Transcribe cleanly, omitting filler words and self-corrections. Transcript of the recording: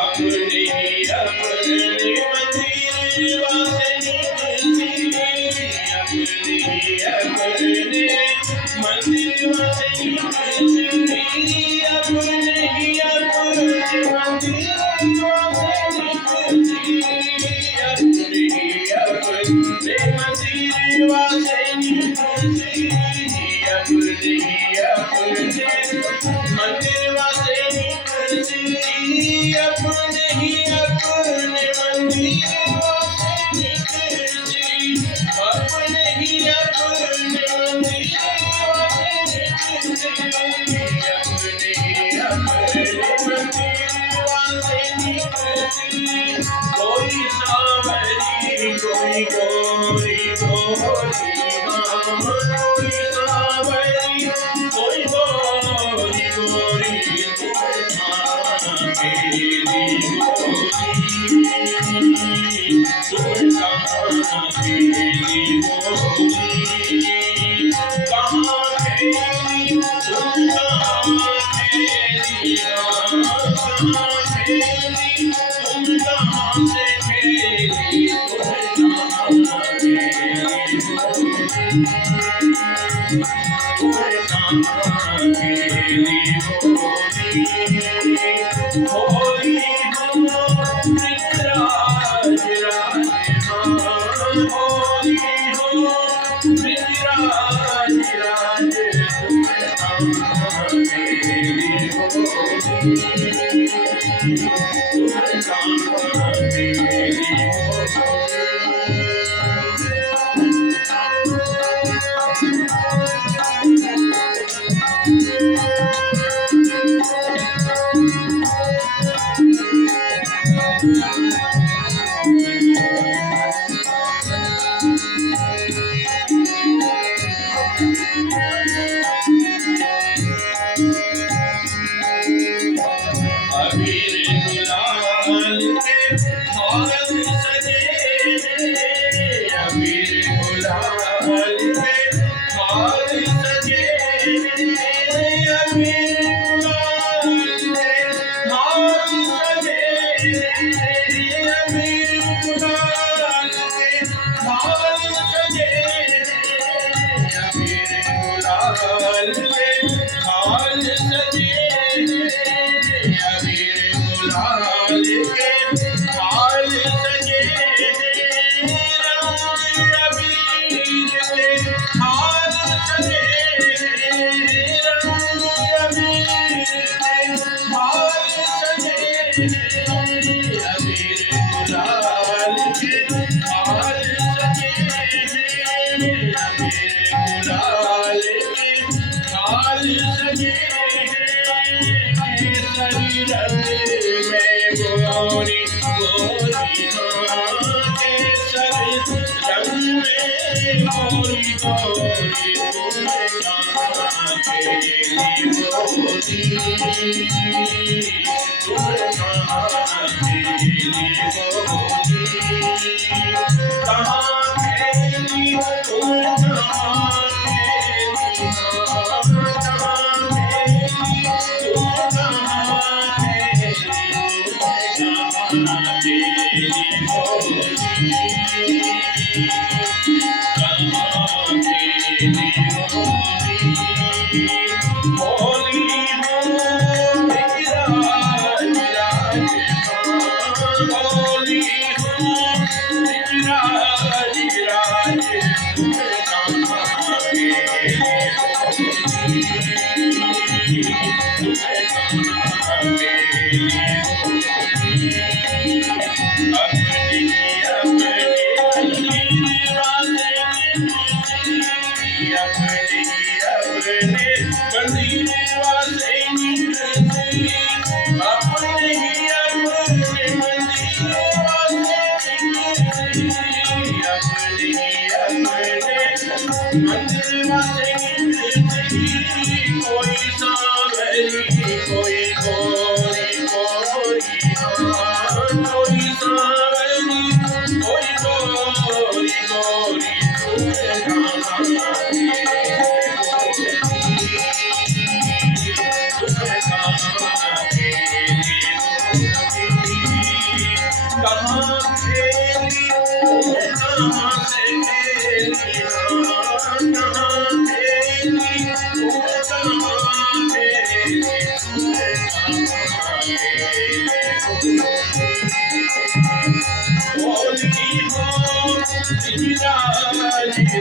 अपने अपने मंदिर वासे निकलती, अपने अपने मंदिर वासे निकलती, अपने अपने मंदिर वासे निकलती, अपने अपने मंदिर वासे निकलती, अपने अपने मंदिर वासे निकलती, अपने ही अपने मंदिर वासे निकलती, अपने ही अपने मंदिर वासे निकलती, अपने ही अपने मंदिर वासे निकलती। कोई सावरी कोई गोरी गोरी माँ, कोई सावरी कोई गोरी गोरी मेरी गोरी, तुम कहाँ मेरी गोरी, कहाँ मेरी तुम कहाँ मेरी कहाँ मेरी तुम कहाँ से मेरी तुम कहाँ मेरी गोरी, तुम कहाँ मेरी गोरी, होली हो निजराज राज, होली हो निजराज राज, तुम कहाँ मेरी होली, तुम कहाँ मेरी होली। अबीर गुलाल के हार सजे, अबीर गुलाल के हार सजे, अबीर गुलाल के हार सजे, अबीर गुलाल के हार सजे, अबीर गुलाल के हार सजे, अबीर गुलाल के हाल सजे, रंग अबीर के हाल सजे, रंग अबीर के हाल सजे, अबीर गुलाल के हाल सजे, अबीर गुलाल के हाल सजे, केसरी रंग में गोरी गोरी माँ, केसरी रंग में गोरी गोरी तुम कहाँ मेरी गोरी, तुम कहाँ मेरी गोरी, कहाँ मेरी तुम कहाँ मेरी माँ, कहाँ मेरी तुम कहाँ मेरी, तुम कहाँ मेरी गोरी, कहाँ मेरी गोरी, होली हो निजराज राज माँ, होली हो निजराज राज, तुम कहाँ मेरी गोरी, तुम कहाँ मेरी गोरी, अपनी अपने मंदिर वासे निकलती, अपने अपने मंदिर वासे निकलती, अपने ही अपने मंदिर वासे निकलती, अपने ही अपने मंदिर वासे निकलती। कोई सावरी कोई गोरी गोरी माँ, तुझ